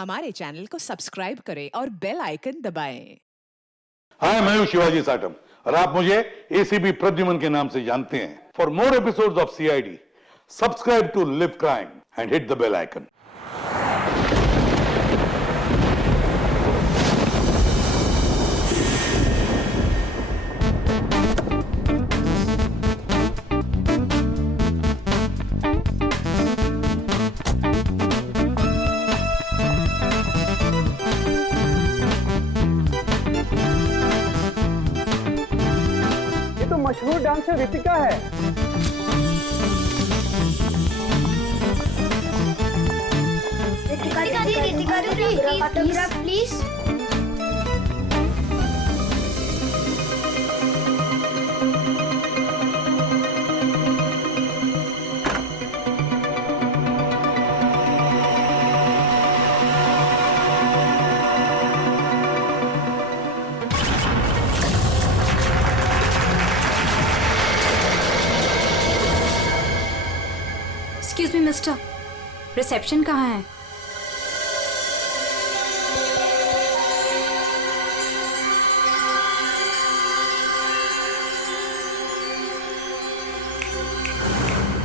हमारे चैनल को सब्सक्राइब करें और बेल आइकन दबाएं। हाय, मैं हूं शिवाजी साटम और आप मुझे एसीपी प्रद्युमन के नाम से जानते हैं। For more episodes of CID, subscribe to live crime and hit the bell icon. तो मशहूर डांसर रितिका है। Ritika autograph please. Excuse me mister, reception कहाँ है?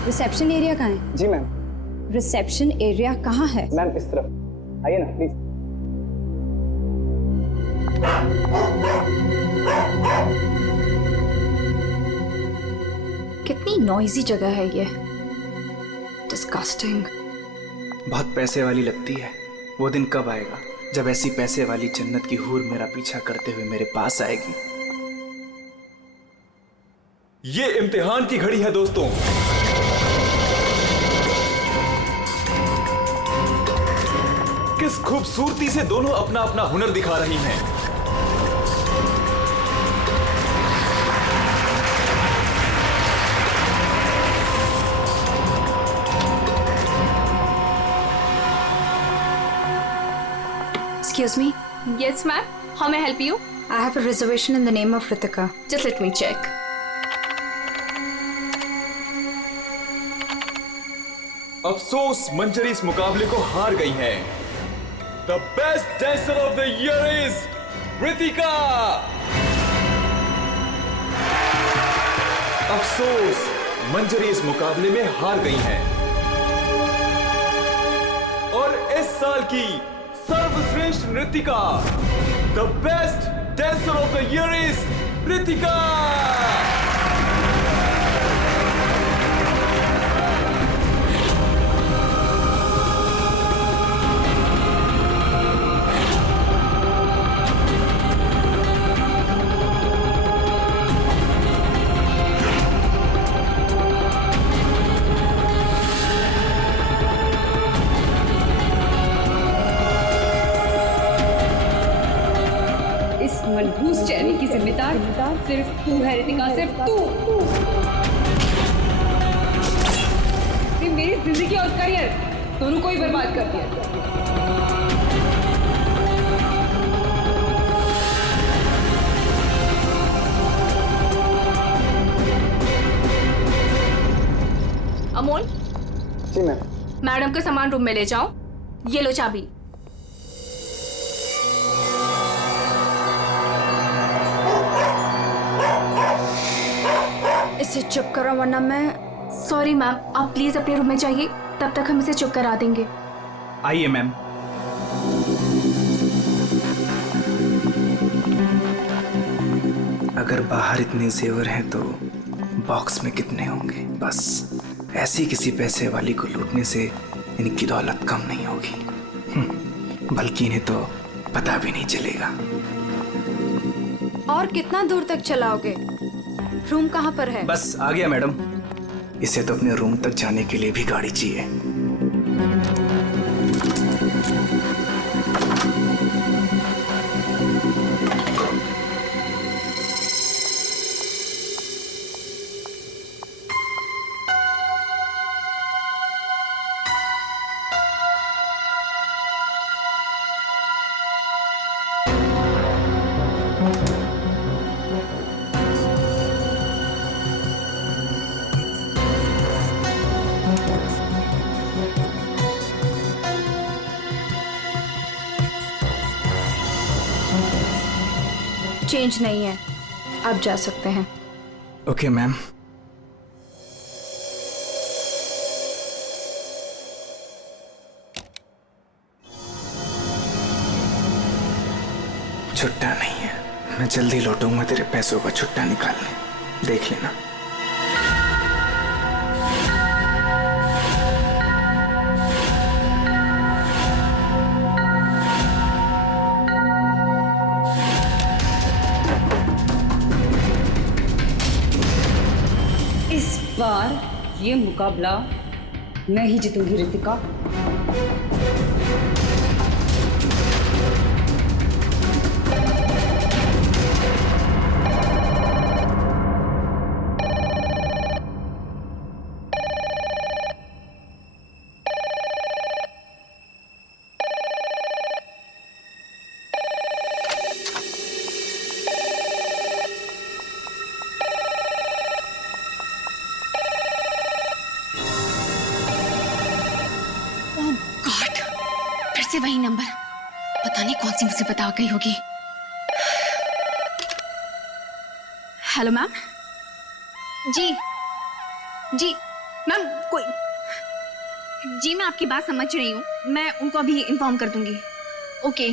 रिसेप्शन एरिया कहाँ है? जी मैम। रिसेप्शन एरिया कहाँ है? मैम इस तरफ आइए ना प्लीज। कितनी नॉइजी जगह है ये। डिस्गस्टिंग। बहुत पैसे वाली लगती है। वो दिन कब आएगा जब ऐसी पैसे वाली जन्नत की हूर मेरा पीछा करते हुए मेरे पास आएगी। ये इम्तिहान की घड़ी है दोस्तों। किस खूबसूरती से दोनों अपना अपना हुनर दिखा रही हैं। Excuse me. Yes, ma'am. How may I help you? I have a reservation in the name of Ritika. Just let me check. अफसोस मंजरी इस मुकाबले को हार गई हैं। The best dancer of the year is Ritika. अफसोस मंजरी इस मुकाबले में हार गई हैं। और इस साल की सर्वश्रेष्ठ नृत्यिका, the best dancer of the year is Ritika. मनहूस चेहरे की जिम्मेदार सिर्फ तू है रितिका, सिर्फ तू। मेरी जिंदगी और करियर दोनों को ही बर्बाद कर दिया। अमोल, जी मैम। मैडम का सामान रूम में ले जाओ। ये लो चाबी। इसे चुप करो वरना मैं। सॉरी मैम, आप प्लीज अपने रूम में जाइए, तब तक हम इसे चुप करा देंगे। आइए मैम। अगर बाहर इतने जेवर हैं तो बॉक्स में कितने होंगे। बस ऐसी किसी पैसे वाली को लूटने से इनकी दौलत कम नहीं होगी, बल्कि इन्हें तो पता भी नहीं चलेगा। और कितना दूर तक चलाओगे? रूम कहाँ पर है? बस आ गया मैडम। इसे तो अपने रूम तक जाने के लिए भी गाड़ी चाहिए। चेंज नहीं है, आप जा सकते हैं। Okay ma'am. छुट्टा नहीं है, मैं जल्दी लौटूंगा तेरे पैसों का छुट्टा निकालने, देख लेना। इस बार ये मुकाबला मैं ही जीतूंगी रितिका। फिर से वही नंबर, पता नहीं कौन सी मुसीबत आ गई होगी। Hello ma'am. जी जी मैम, कोई जी, मैं आपकी बात समझ रही हूँ, मैं उनको अभी इन्फॉर्म कर दूंगी। Okay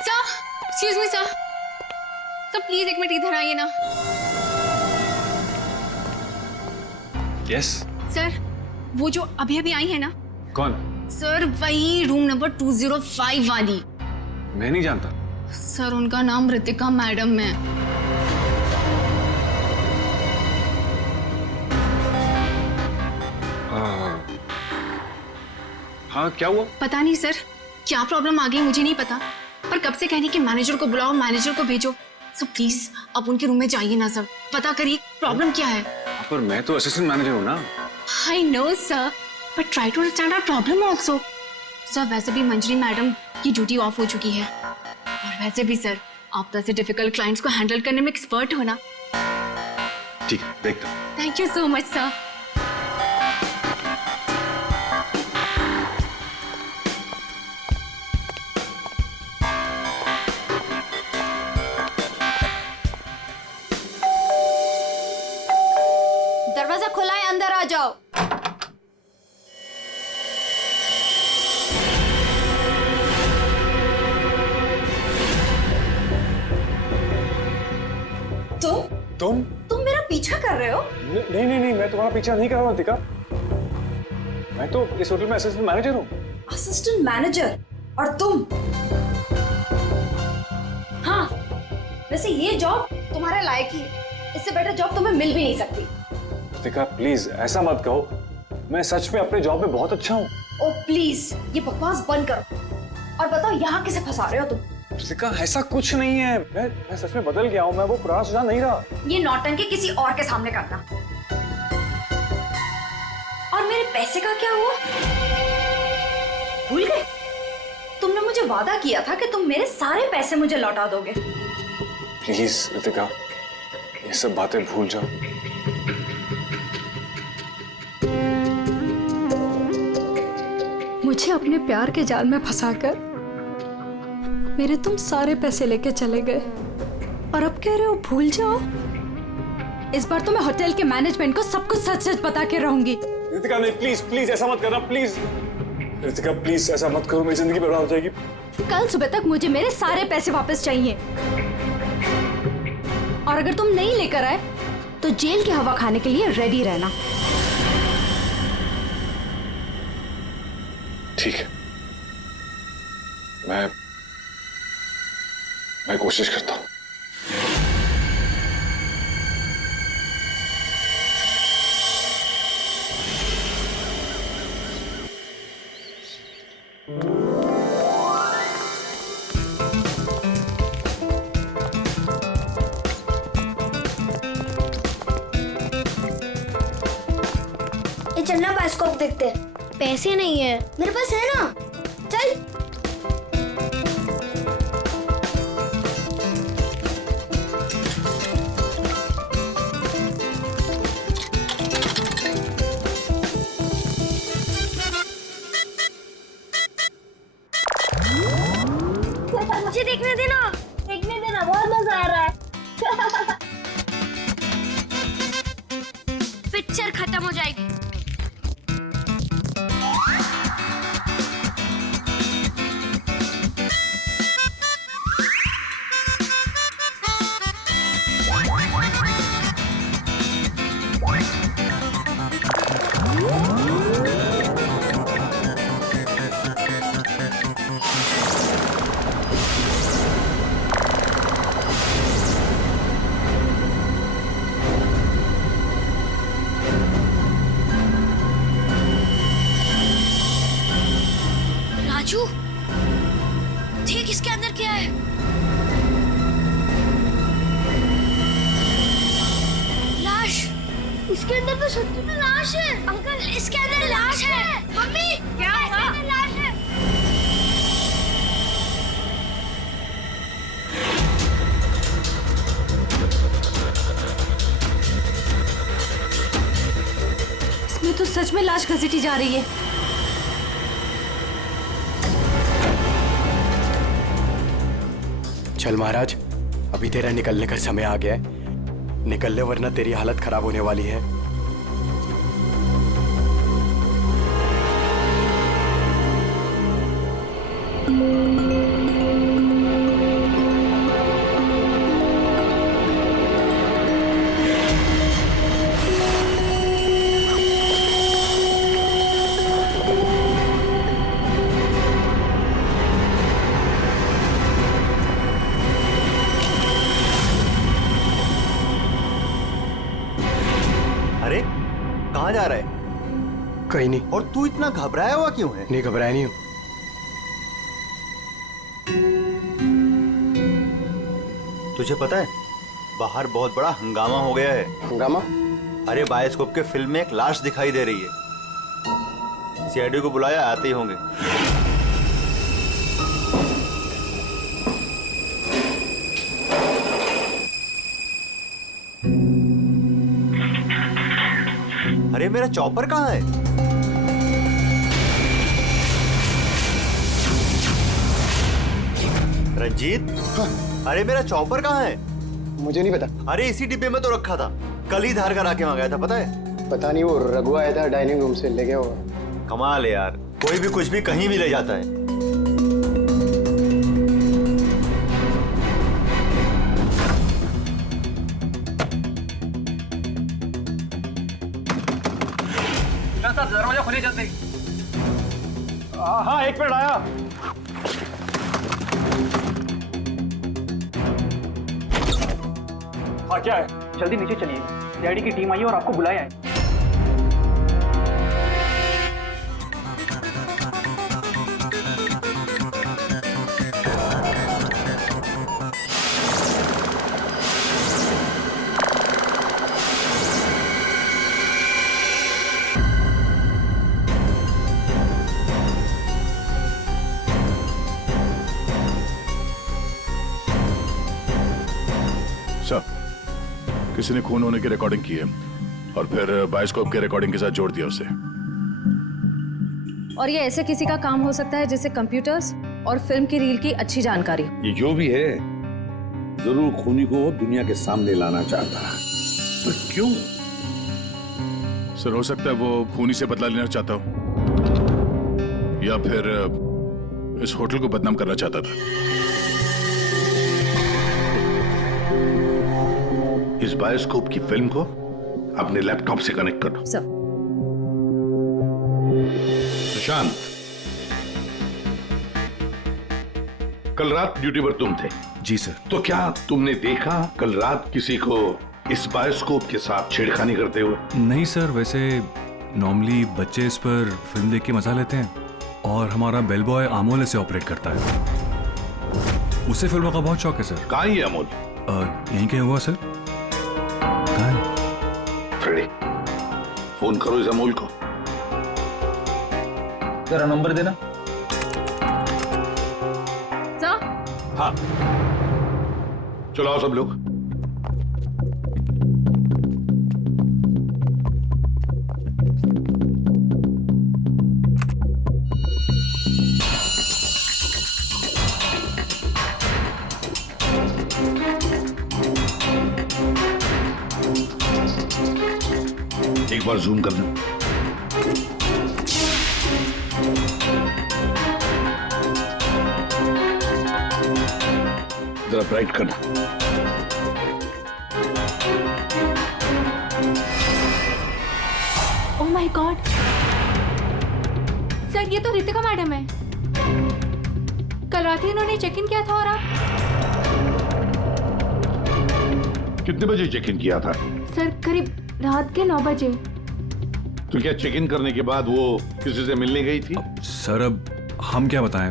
sir, excuse me sir, please एक मिनट इधर आइए ना। यस सर, वो जो अभी अभी आई है ना। कौन? सर वही रूम नंबर 205 वाली। मैं नहीं जानता सर, उनका नाम रितिका मैडम है। हाँ क्या हुआ? पता नहीं सर, क्या प्रॉब्लम आ गई मुझे नहीं पता, पर कब से कहने कि मैनेजर को बुलाओ, मैनेजर को भेजो। सो प्लीज आप उनके रूम में जाइए ना सर, पता करिए प्रॉब्लम क्या है। पर मैं तो असिस्टेंट मैनेजर हूँ ना। I know sir, but try to understand our problem also. Sir वैसे भी मंजरी मैडम की ड्यूटी ऑफ हो चुकी है, और वैसे भी सर आप तो ऐसे डिफिकल्ट क्लाइंट्स को हैंडल करने में एक्सपर्ट हो ना। ठीक है, देखता हूँ। Thank you so much sir. दरवाजा खुला है, अंदर आ जाओ। तुम मेरा पीछा कर रहे हो? नहीं नहीं नहीं, मैं तुम्हारा पीछा नहीं कर रहा हूँ रितिका। मैं तो इस होटल में असिस्टेंट मैनेजर हूँ। Assistant manager? और तुम? हाँ, वैसे ये जॉब तुम्हारे लायक ही है, इससे बेटर जॉब तुम्हें मिल भी नहीं सकती। रितिका प्लीज ऐसा मत कहो, मैं सच में अपने जॉब में बहुत अच्छा हूँ। ओ प्लीज ये बकवास बंद करो और बताओ यहाँ किसे फंसा रहे हो तुम? रितिका ऐसा कुछ नहीं है, मैं सच में बदल गया हूँ, मैं वो पुराना सुझाव नहीं रहा। ये नौटंकी किसी और के सामने करना। और मेरे पैसे का क्या हुआ? भूल गए? तुमने मुझे वादा किया था कि तुम मेरे सारे पैसे मुझे लौटा दोगे। प्लीज रितिका ये सब बातें भूल जाओ। मुझे अपने प्यार के जाल में फंसाकर मेरे तुम सारे पैसे लेके चले गए, और अब कह रहे हो भूल जाओ। इस बार तो मैं होटल के मैनेजमेंट को सब कुछ सच सच बता के रहूंगी। रितिका नहीं, प्लीज प्लीज ऐसा मत करना, प्लीज रितिका प्लीज ऐसा मत करो, मेरी जिंदगी बर्बाद हो जाएगी। कल सुबह तक मुझे मेरे सारे पैसे वापस चाहिए, और अगर तुम नहीं लेकर आए तो जेल की हवा खाने के लिए रेडी रहना। ठीक है, मैं कोशिश करता हूँ। ये चलना बायोस्कोप देखते। पैसे नहीं है मेरे पास, है ना? चल। मुझे देखने देना। बहुत मजा आ रहा है। पिक्चर खत्म हो जाएगी। राजू, देख इसके अंदर क्या है। लाश। इसके अंदर तो सच्ची में लाश है। अंकल, इसके अंदर लाश है। मम्मी, क्या हुआ? लाश है। इसमें तो सच में लाश घसीटी जा रही है। चल महाराज, अभी तेरा निकलने का समय आ गया है। निकल ले वरना तेरी हालत खराब होने वाली है। अरे कहाँ जा रहा है? कहीं नहीं। और तू इतना घबराया हुआ क्यों है? नहीं, घबराया नहीं हूँ। तुझे पता है बाहर बहुत बड़ा हंगामा हो गया है। हंगामा? अरे बायोस्कोप के फिल्म में एक लाश दिखाई दे रही है। सीआईडी को बुलाया, आते ही होंगे। अरे मेरा चॉपर कहाँ है? रंजीत, अरे मेरा चॉपर कहाँ है? मुझे नहीं पता। अरे इसी डिब्बे में तो रखा था, कल ही धार कर आके मंगाया था, पता है? पता नहीं, वो रघु आया था डाइनिंग रूम से, ले गया होगा। कमाल है यार, कोई भी कुछ भी कहीं भी ले जाता है। दरवाजा खुले जाते। हाँ, एक मिनट आया। हाँ क्या है? जल्दी नीचे चलिए, सीआईडी की टीम आई है और आपको बुलाया है। किसी ने खून होने की रिकॉर्डिंग की है और फिर बायोस्कोप के रिकॉर्डिंग के साथ जोड़ दिया उसे। और ये ऐसे किसी का काम हो सकता है जिसे कंप्यूटर्स और फिल्म की रील की अच्छी जानकारी। ये जो भी है जरूर खूनी को दुनिया के सामने लाना चाहता है, पर क्यों? सर, हो सकता है वो खूनी से बदला लेना चाहता हो या फिर इस होटल को बदनाम करना चाहता था। इस बायोस्कोप की फिल्म को अपने लैपटॉप से कनेक्ट करो। सर। सुशांत, कल रात ड्यूटी पर तुम थे? जी सर। तो क्या तुमने देखा कल रात किसी को इस बायोस्कोप के साथ छेड़खानी करते हुए? नहीं सर, वैसे नॉर्मली बच्चे इस पर फिल्म देख के मजा लेते हैं और हमारा बेल बॉय अमोल इसे ऑपरेट करता है। उसे फिल्मों का बहुत शौक है सर। कहाँ है अमोल? यहीं कहीं हुआ सर। फ्रेडी, फोन करो इस अमोल को। जरा नंबर देना। सर? हाँ, चलो आओ सब लोग। बार जूम करना। जरा ब्राइट करना। ओह माय गॉड सर, ये तो रितिका मैडम है। कल रात ही इन्होंने चेक इन किया था। और आप कितने बजे चेक इन किया था? सर करीब रात के 9 बजे। तो क्या चेक इन करने के बाद वो किसी से मिलने गई थी? सर अब हम क्या बताएं,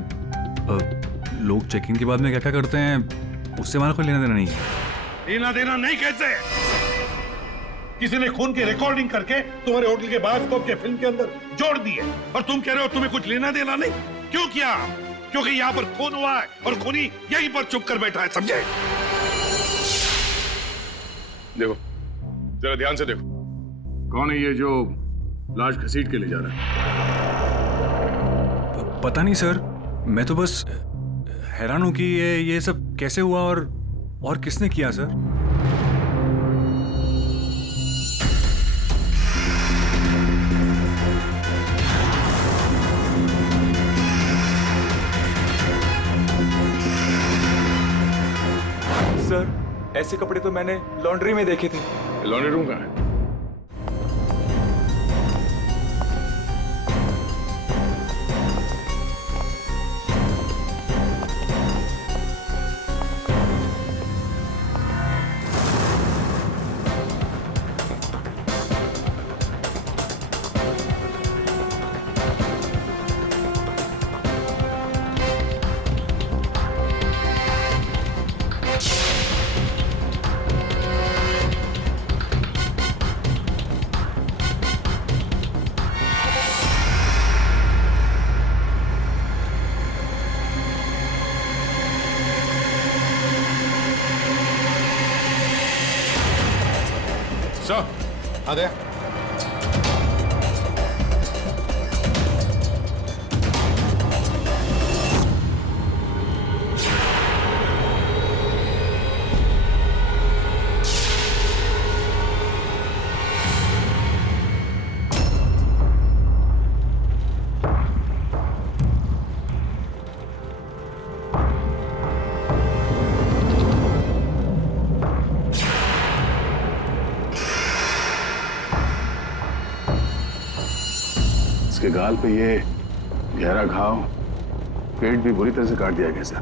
लोग चेकिंग के बाद में क्या क्या करते हैं उससे हमारा कोई लेना देना नहीं है। लेना देना नहीं कैसे? किसी ने खून की रिकॉर्डिंग करके तुम्हारे होटल के बायोस्कोप के फिल्म के अंदर जोड़ दिए और तुम कह रहे हो तुम्हें कुछ लेना देना नहीं? क्यों किया? क्योंकि यहाँ पर खून हुआ है और खूनी यहीं पर चुप कर बैठा है, समझे? देखो, जरा ध्यान से देखो। कौन है ये जो लाश घसीट के ले जा रहा है? पता नहीं सर, मैं तो बस हैरान हूं कि ये सब कैसे हुआ और किसने किया सर। सर ऐसे कपड़े तो मैंने लॉन्ड्री में देखे थे। लॉन्ड्री रूम कहाँ है? आ गया। इसके गाल पे ये गहरा घाव, पेट भी बुरी तरह से काट दिया गया सर।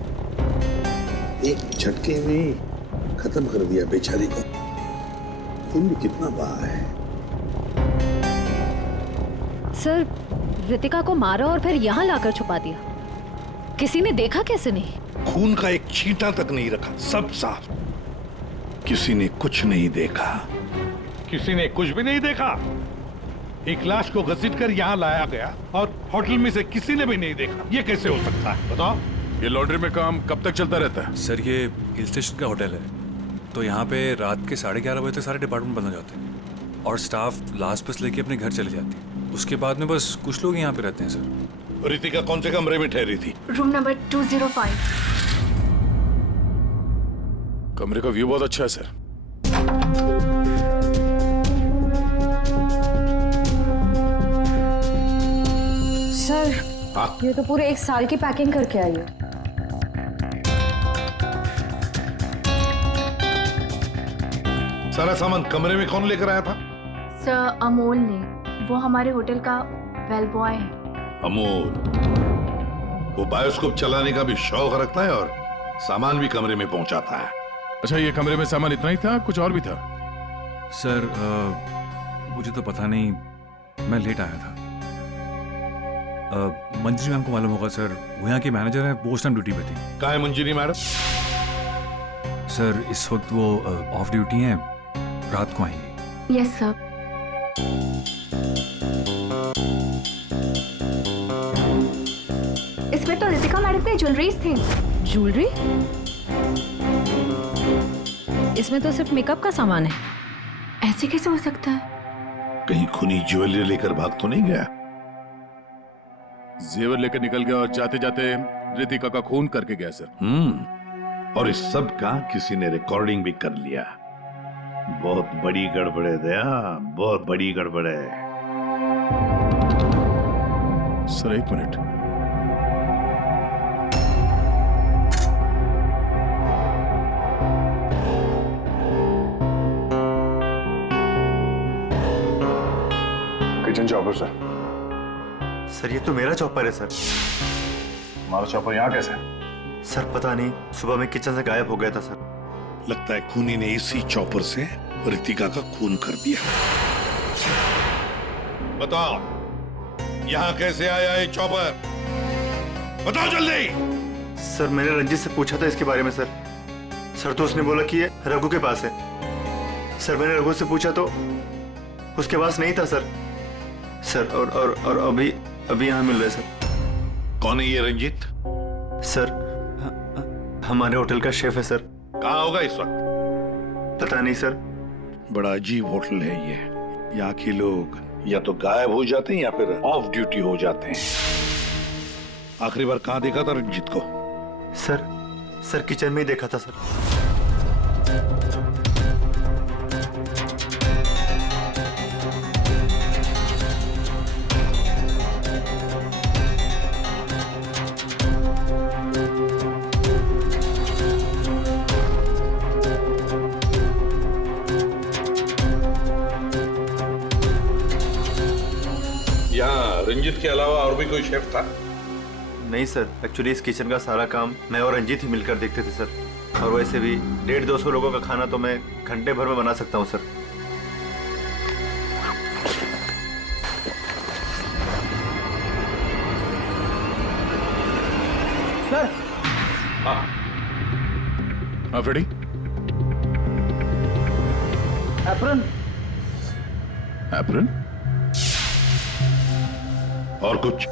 एक झटके में खत्म कर दिया बेचारी को। खून भी कितना बहा है। सर रितिका को मारा और फिर यहाँ लाकर छुपा दिया। किसी ने देखा कैसे नहीं? खून का एक छींटा तक नहीं रखा, सब साफ। किसी ने कुछ नहीं देखा। किसी ने कुछ भी नहीं देखा। एक लाश को घसीटकर यहाँ लाया गया और होटल में से किसी ने भी नहीं देखा। ये कैसे हो सकता है बताओ? ये लॉन्ड्री में काम कब तक चलता रहता है? सर ये हिल स्टेशन का होटल है, तो यहाँ पे रात के 11:30 बजे तक सारे डिपार्टमेंट बंद हो जाते हैं और स्टाफ लास्ट बस लेके अपने घर चले जाती है। उसके बाद में बस कुछ लोग यहाँ पे रहते हैं सर। रितिका कौन से कमरे में ठहरी थी? Room number 205। कमरे का व्यू बहुत अच्छा है सर। सर ये तो पूरे 1 साल की पैकिंग करके आई है। सारा सामान कमरे में कौन लेकर आया था? सर अमोल ने, वो हमारे होटल का बेल बॉय है। अमोल वो बायोस्कोप चलाने का भी शौक रखता है और सामान भी कमरे में पहुंचाता है। अच्छा ये कमरे में सामान इतना ही था, कुछ और भी था? सर मुझे तो पता नहीं, मैं लेट आया था। मंजरी मैम को मालूम होगा सर, वो यहाँ की मैनेजर है, वो उस टाइम ड्यूटी पे थी। कहाँ है मंजरी मैडम? सर इस वक्त वो ऑफ ड्यूटी हैं, रात को आएंगी। Yes sir. इसमें तो रितिका मैडम के ज्वेलरीज थे। ज्वेलरी? इसमें तो सिर्फ मेकअप का सामान है। ऐसे कैसे हो सकता है? कहीं खूनी ज्वेलरी लेकर भाग तो नहीं गया? जेवर लेकर निकल गया और जाते जाते रितिका का खून करके गया सर। और इस सब का किसी ने रिकॉर्डिंग भी कर लिया। बहुत बड़ी गड़बड़ है दया, बहुत बड़ी गड़बड़ है। सर एक minute. Kitchen chopper sir. Sir ये तो मेरा चॉपर है सर। हमारा चॉपर यहाँ कैसे है? सर पता नहीं, सुबह में किचन से गायब हो गया था सर। लगता है खूनी ने इसी चॉपर से रितिका का खून कर दिया। बताओ यहाँ कैसे आया ये चॉपर? बताओ जल्दी। सर मैंने रंजीत से पूछा था इसके बारे में सर। सर तो उसने बोला कि ये रघु के पास है। सर मैंने रघु से पूछा तो उसके पास नहीं था सर। सर और अभी यहाँ मिल रहा है सर। कौन है ये रंजीत? सर हमारे होटल का शेफ है सर। कहाँ होगा इस वक्त? पता नहीं सर। बड़ा अजीब होटल है ये। यहाँ के लोग या तो गायब हो जाते हैं या फिर ऑफ ड्यूटी हो जाते हैं। आखिरी बार कहाँ देखा था रंजीत को? सर किचन में ही देखा था सर। यहाँ रंजीत के अलावा और भी कोई शेफ था? नहीं सर, एक्चुअली इस किचन का सारा काम मैं और रंजीत ही मिलकर देखते थे सर। और वैसे भी 150-200 लोगों का खाना तो मैं घंटे भर में बना सकता हूँ सर। हाँ फ्रेडी। एप्रन। एप्रन? और कुछ?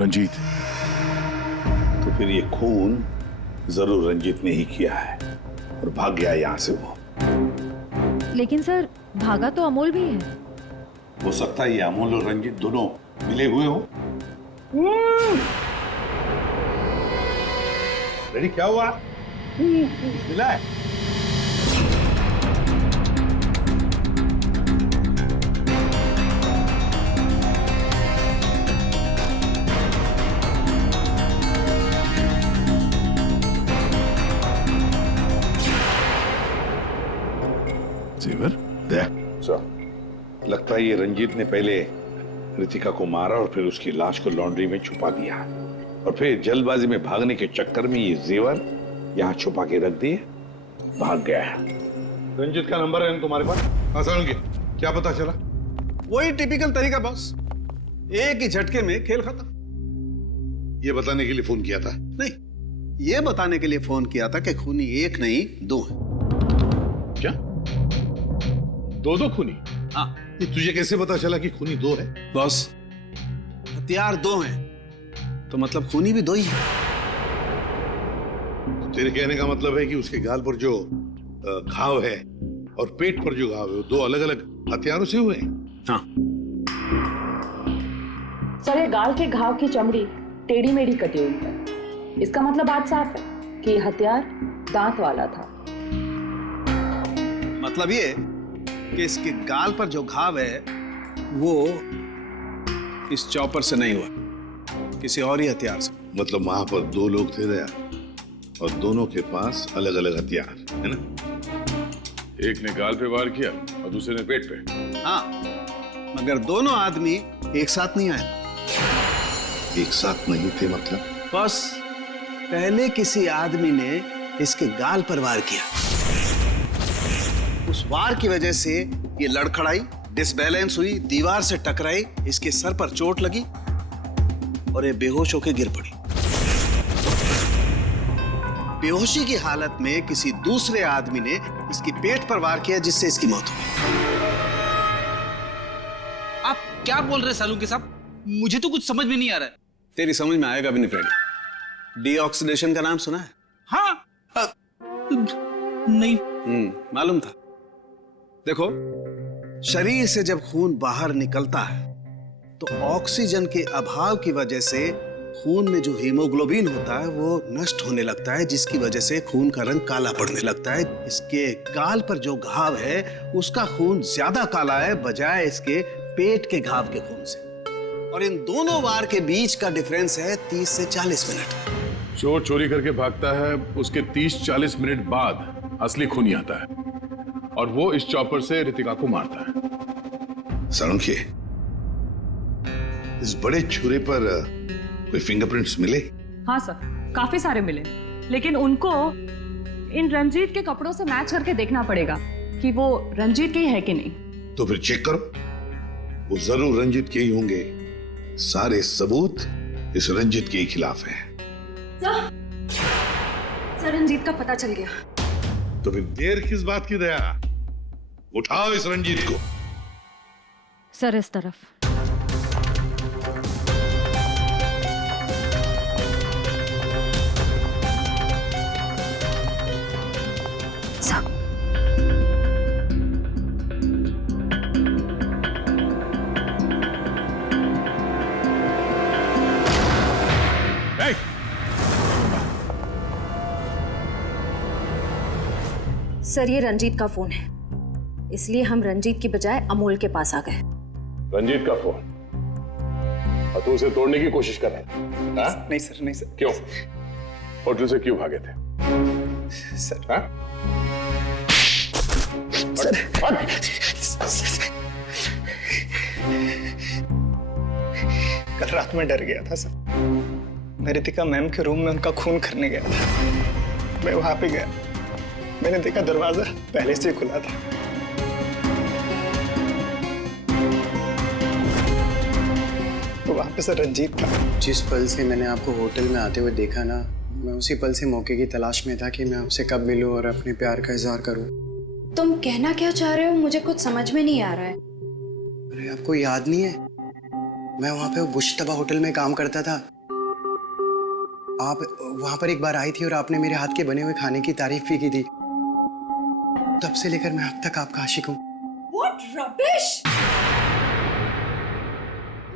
रंजीत। तो फिर ये खून जरूर रंजीत ने ही किया है और भाग गया यहां से वो। लेकिन सर भागा तो अमोल भी है। हो सकता है ये अमोल और रंजीत दोनों मिले हुए हो। रेडी? क्या हुआ? मिला है? जेवर? लगता है ये रंजीत ने पहले रितिका को मारा और फिर उसकी लाश को लॉन्ड्री में छुपा दिया और फिर जल्दबाजी में भागने के चक्कर में ये जेवर यहाँ छुपा के रख दिए, भाग गया है। रंजीत का नंबर है तुम्हारे पास? आसान क्या पता चला? वही टिपिकल तरीका बॉस, एक ही झटके में खेल खत्म। ये बताने के लिए फोन किया था? नहीं, ये बताने के लिए फोन किया था कि खूनी एक नहीं दो है। क्या? दो खूनी? हाँ। ये तुझे कैसे पता चला कि खूनी दो है? बॉस हथियार दो हैं तो मतलब खूनी भी दो ही है। तेरे कहने का मतलब है कि उसके गाल पर जो घाव है और पेट पर जो घाव है वो दो अलग अलग हथियारों से हुए हैं? हाँ। सर ये गाल के घाव की चमड़ी टेढ़ी मेढ़ी कटी हुई है। इसका मतलब बात साफ है कि हथियार दांत वाला था। मतलब ये कि इसके गाल पर जो घाव है वो इस चॉपर से नहीं हुआ, किसी और ही हथियार से। मतलब वहां पर दो लोग थे दया और दोनों के पास अलग अलग हथियार है ना? एक ने गाल पे वार किया और दूसरे ने पेट पे। हाँ, मगर दोनों आदमी एक साथ नहीं आए। एक साथ नहीं थे मतलब? बस पहले किसी आदमी ने इसके गाल पर वार किया, उस वार की वजह से ये लड़खड़ाई, डिसबैलेंस हुई, दीवार से टकराई, इसके सर पर चोट लगी और ये बेहोश होकर गिर पड़ी। बेहोशी की हालत में किसी दूसरे आदमी ने इसके पेट पर वार किया जिससे इसकी मौत हो गई। आप क्या बोल रहे हैं सालुंके साहब? मुझे तो कुछ समझ में नहीं आ रहा है। तेरी समझ में आएगा भी नहीं फ्रेडी। डीऑक्सीडेशन का नाम सुना है? हाँ। नहीं। मालूम था। देखो, शरीर से जब खून बाहर निकलता है तो ऑक्सीजन के अभाव की वजह से खून में जो हीमोग्लोबिन होता है वो नष्ट होने लगता है, जिसकी वजह से खून का रंग काला पड़ने लगता है। इसके गाल पर जो घाव है उसका खून ज्यादा काला है बजाय इसके पेट के घाव के खून से, और इन दोनों वार के बीच का डिफरेंस है 30 से 40 मिनट। चोर चोरी करके भागता है, उसके 30-40 मिनट बाद असली खूनी आता है और वो इस चॉपर से रितिका को मारता है। सालुंखे, इस बड़े छुरे पर कोई फिंगरप्रिंट्स मिले? हाँ सर, काफी सारे मिले, लेकिन उनको इन रंजीत के कपड़ों से मैच करके देखना पड़ेगा कि वो रंजीत के ही है कि नहीं। तो फिर चेक करो, वो जरूर रंजीत के ही होंगे। सारे सबूत इस रंजीत के ही खिलाफ हैं। सर रंजीत का पता चल गया। तो फिर देर किस बात की दया? उठाओ इस रंजीत को। सर इस तरफ। सर ये रंजीत का फोन है, इसलिए हम रंजीत की बजाय अमोल के पास आ गए। रंजीत का फोन? और तू उसे तोड़ने की कोशिश कर रहा है? नहीं सर, नहीं सर। क्यों? होटल से क्यों भागे थे? सर हाँ? कल रात में डर गया था सर। मैं रितिका मैम के रूम में उनका खून करने गया था। मैं वहां पे गया, मैंने देखा दरवाजा पहले से खुला था। तो वहां पे सर रंजीत था। जिस पल से मैंने आपको होटल में आते हुए देखा ना, मैं उसी पल से मौके की तलाश में था कि मैं आपसे कब मिलूं और अपने प्यार का इजहार करूं। तुम कहना क्या चाह रहे हो, मुझे कुछ समझ में नहीं आ रहा है। अरे आपको याद नहीं है, मैं वहां पे बुश्तबा होटल में काम करता था। आप वहां पर एक बार आई थी और आपने मेरे हाथ के बने हुए खाने की तारीफ भी की थी। तब से लेकर मैं अब तक आपका आशिक हूँ। What rubbish!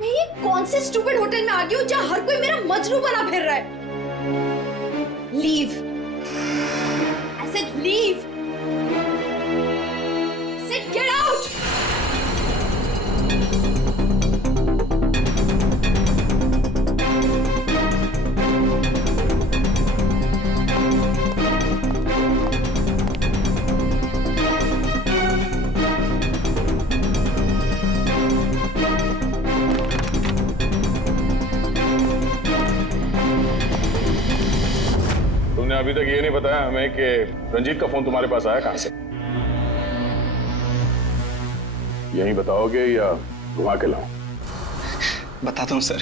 मैं ये कौन से स्टूपिड होटल में आ गई हूँ जहाँ हर कोई मेरा मजनू बना फिर रहा है? Leave! I said leave! I said get out! तुमने अभी तक ये नहीं बताया हमें कि रंजीत का फोन तुम्हारे पास आया कहां से? यही बताओगे या घुमा के लाऊं? बताता हूँ सर।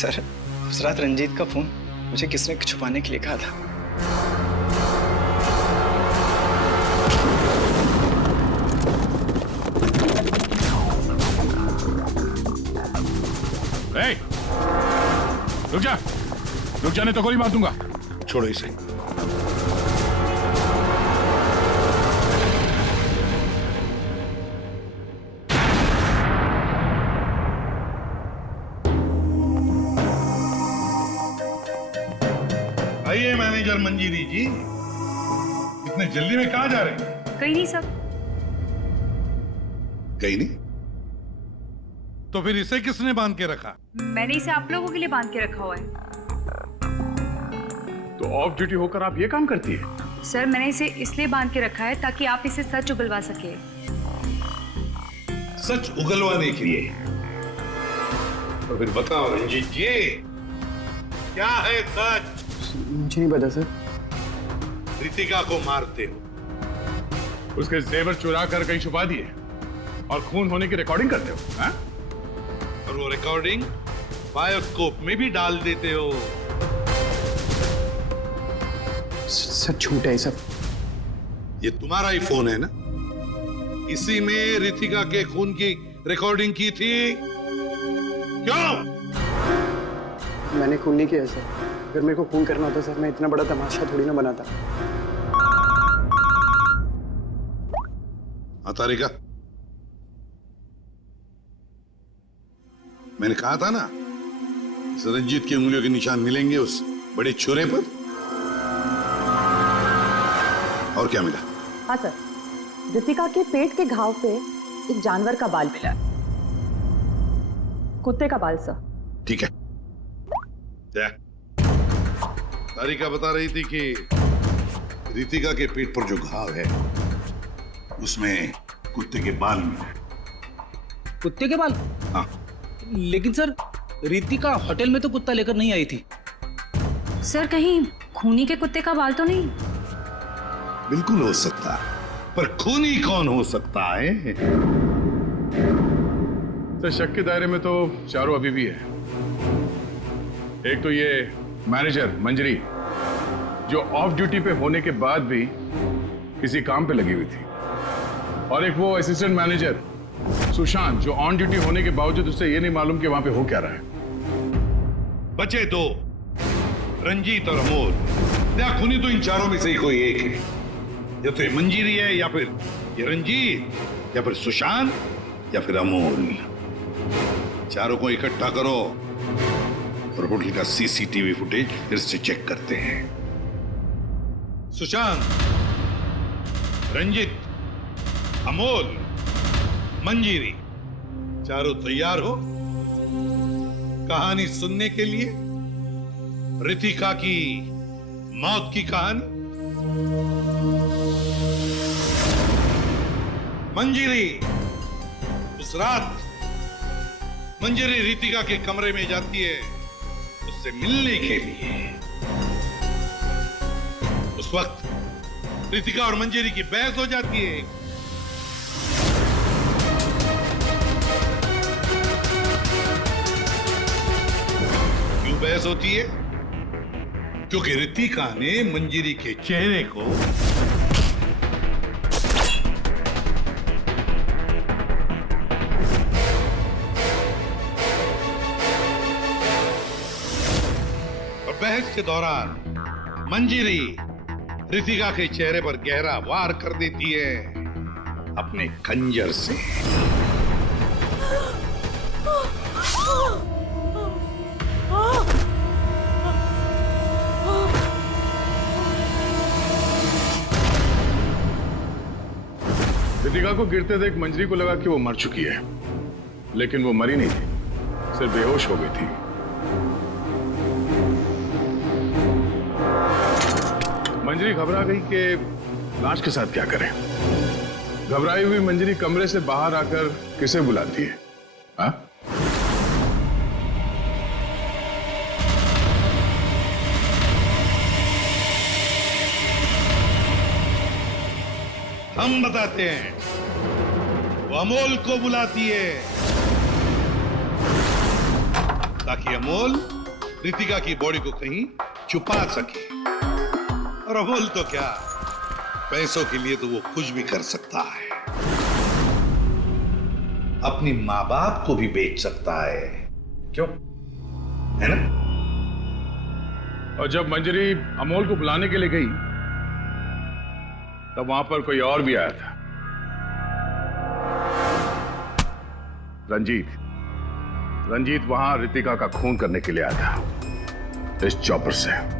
सर उस रात रंजीत का फोन मुझे किसने छुपाने के लिए कहा था। रुक जा नहीं तो गोली मार दूंगा। छोड़ो इसे। आइए मैनेजर मंजीरी जी, इतने जल्दी में कहाँ जा रहे हैं? कहीं नहीं सर। कहीं नहीं? तो फिर इसे किसने बांध के रखा? मैंने इसे आप लोगों के लिए बांध के रखा हुआ है। तो ऑफ ड्यूटी होकर आप ये काम करती है? सर मैंने इसे इसलिए बांध के रखा है ताकि आप इसे सच उगलवा सके। सच उगलवाने के लिए? तो फिर बताओ रंजीत जी, क्या है सच? मुझे नहीं पता सर। रितिका को मारते हो, उसके जेवर चुरा कर कहीं छुपा दिए और खून होने की रिकॉर्डिंग करते हो, हाँ? और वो रिकॉर्डिंग बायोस्कोप में भी डाल देते हो। सर झूठ है सब। ये तुम्हारा ही फोन है ना? इसी में रितिका के खून की रिकॉर्डिंग की थी। क्यों? मैंने खून नहीं किया सर। अगर मेरे को खून करना होता सर, मैं इतना बड़ा तमाशा थोड़ी ना बनाता। तारिका, मैंने कहा था ना, इस रंजीत की उंगलियों के निशान मिलेंगे उस बड़े छोरे पर। और क्या मिला? हाँ सर, रितिका के पेट के घाव पे एक जानवर का बाल मिला, कुत्ते का बाल सर। ठीक है। तारिका बता रही थी कि रितिका के पेट पर जो घाव है उसमें कुत्ते के बाल मिले। कुत्ते के बाल? हाँ। लेकिन सर, रितिका होटल में तो कुत्ता लेकर नहीं आई थी। सर कहीं खूनी के कुत्ते का बाल तो नहीं? बिल्कुल हो सकता है, पर खूनी कौन हो सकता है? तो शक के दायरे में तो चारों अभी भी है। एक तो ये मैनेजर मंजरी, जो ऑफ ड्यूटी पे होने के बाद भी किसी काम पे लगी हुई थी, और एक वो असिस्टेंट मैनेजर सुशांत, जो ऑन ड्यूटी होने के बावजूद उससे ये नहीं मालूम कि वहां पे हो क्या रहा है। बचे दो, रंजीत और अमोल। क्या खूनी तो इन चारों में से ही कोई एक है। या तो ये मंजीरी है, या फिर ये रंजीत, या फिर सुशांत, या फिर अमोल। चारों को इकट्ठा करो और होटल का सीसीटीवी फुटेज फिर से चेक करते हैं। सुशांत, रंजीत, अमोल, मंजीरी, चारों तैयार हो कहानी सुनने के लिए? रितिका की मौत की कहानी। मंजीरी, उस रात मंजीरी रितिका के कमरे में जाती है उससे मिलने के लिए। उस वक्त रितिका और मंजीरी की बहस हो जाती है। क्यों बहस होती है? क्योंकि रितिका ने मंजीरी के चेहरे को बहस के दौरान मंजीरी रितिका के चेहरे पर गहरा वार कर देती है अपने खंजर से। रितिका को गिरते देख मंजरी को लगा कि वो मर चुकी है, लेकिन वो मरी नहीं थी, सिर्फ बेहोश हो गई थी। मंजरी घबरा गई कि लाश के साथ क्या करें। घबराई हुई मंजरी कमरे से बाहर आकर किसे बुलाती है? हाँ? हम बताते हैं, वो अमोल को बुलाती है ताकि अमोल रितिका की बॉडी को कहीं छुपा सके। और अमोल तो क्या, पैसों के लिए तो वो कुछ भी कर सकता है। अपनी मां बाप को भी बेच सकता है, क्यों? है ना? और जब मंजरी अमोल को बुलाने के लिए गई तब वहां पर कोई और भी आया था। रंजीत वहां रितिका का खून करने के लिए आया था, इस चॉपर से।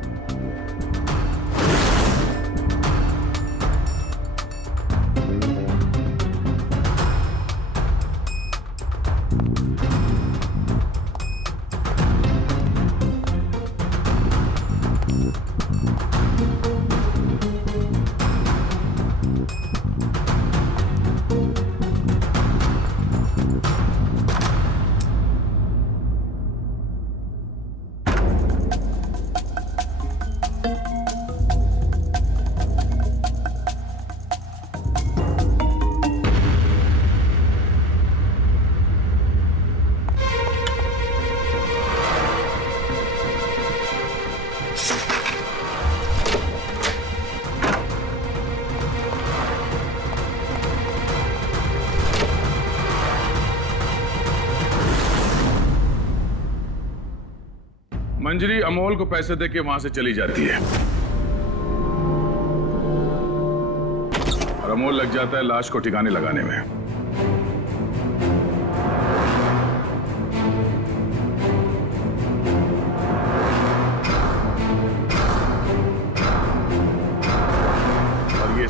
मंजरी अमोल को पैसे देके वहां से चली जाती है और अमोल लग जाता है लाश को ठिकाने लगाने में।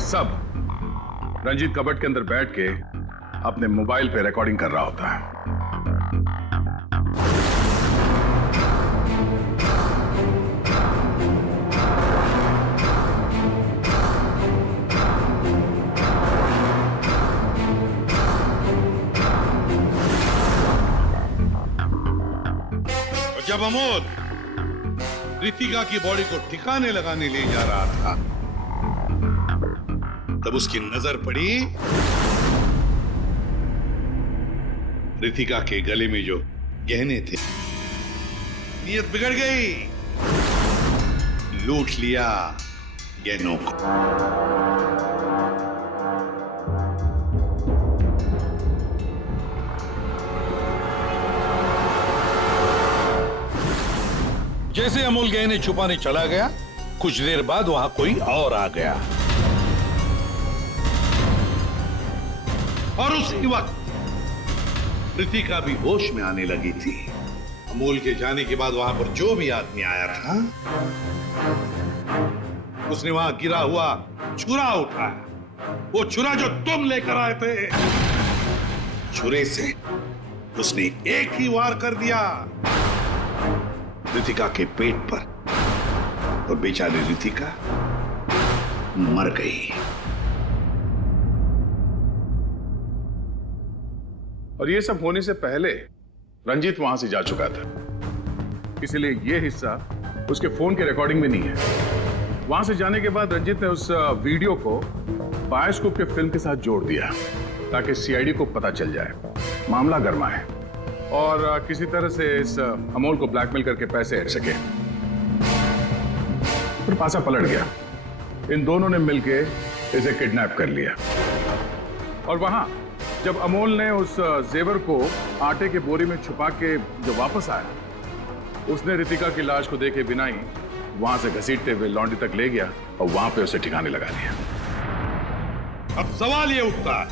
सब रंजीत कबट के अंदर बैठ के अपने मोबाइल पे रिकॉर्डिंग कर रहा होता है। जब अमोल रितिका की बॉडी को ठिकाने लगाने ले जा रहा था, तब उसकी नजर पड़ी रितिका के गले में जो गहने थे। नीयत बिगड़ गई, लूट लिया गहनों को। जैसे अमोल गहने छुपाने चला गया, कुछ देर बाद वहां कोई और आ गया और उसी वक्त रितिका भी होश में आने लगी थी। अमोल के जाने के बाद वहां पर जो भी आदमी आया था, उसने वहां गिरा हुआ छुरा उठाया। वो छुरा जो तुम लेकर आए थे, छुरे से उसने एक ही वार कर दिया रितिका के पेट पर, और बेचारी रितिका मर गई। और ये सब होने से पहले रंजीत वहां से जा चुका था, इसीलिए ये हिस्सा उसके फोन के रिकॉर्डिंग में नहीं है। वहां से जाने के बाद रंजीत ने उस वीडियो को बायोस्कोप के फिल्म के साथ जोड़ दिया ताकि सीआईडी को पता चल जाए, मामला गर्मा है और किसी तरह से इस अमोल को ब्लैकमेल करके पैसे हट सके। फिर पासा पलट गया, इन दोनों ने मिलके इसे किडनैप कर लिया। और वहां जब अमोल ने उस जेवर को आटे के बोरी में छुपा के जो वापस आया, उसने रितिका की लाश को देखे बिना ही वहां से घसीटते हुए लॉन्ड्री तक ले गया और वहां पे उसे ठिकाने लगा दिया। अब सवाल ये उठता है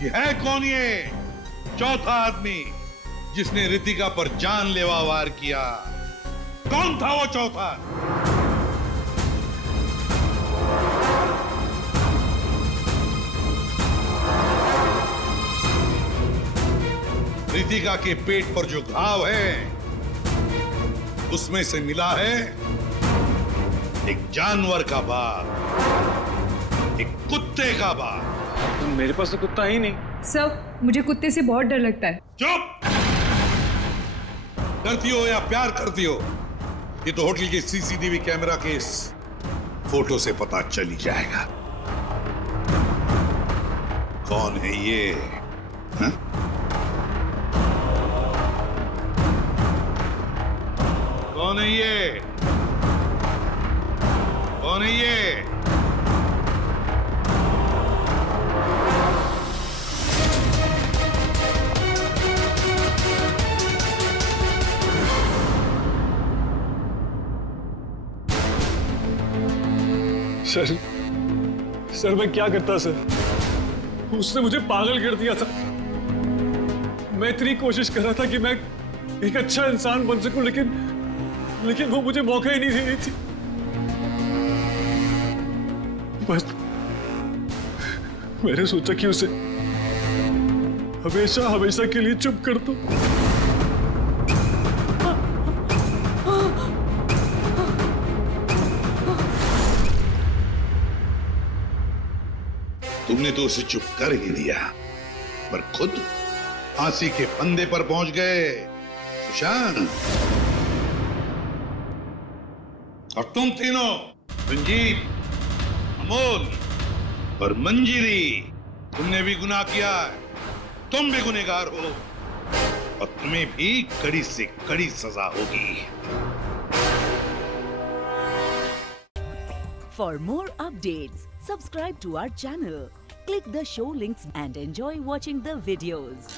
कि है कौन ये चौथा आदमी जिसने रितिका पर जानलेवा वार किया? कौन था वो चौथा? रितिका के पेट पर जो घाव है, उसमें से मिला है एक जानवर का बाल, एक कुत्ते का बाल। तो मेरे पास तो कुत्ता ही नहीं। सर, मुझे कुत्ते से बहुत डर लगता है। चुप! डरती हो या प्यार करती हो, ये तो होटल के सीसीटीवी कैमरा के इस फोटो से पता चल ही जाएगा कौन है ये। हा? कौन है ये? कौन है ये? सर मैं क्या करता सर? उसने मुझे पागल कर दिया था। मैं इतनी कोशिश कर रहा था कि मैं एक अच्छा इंसान बन सकूं, लेकिन वो मुझे मौका ही नहीं दे रही थी। बस मैंने सोचा कि उसे हमेशा हमेशा के लिए चुप कर दो। तुमने तो उसे चुप कर ही दिया, पर खुद फांसी के फंदे पर पहुंच गए सुशांत। और तुम तीनों, रंजीत, अमोल और मंजिरी, तुमने भी गुनाह किया है। तुम भी गुनहगार हो और तुम्हें भी कड़ी से कड़ी सजा होगी। For more updates, subscribe to our channel, click the show links and enjoy watching the videos.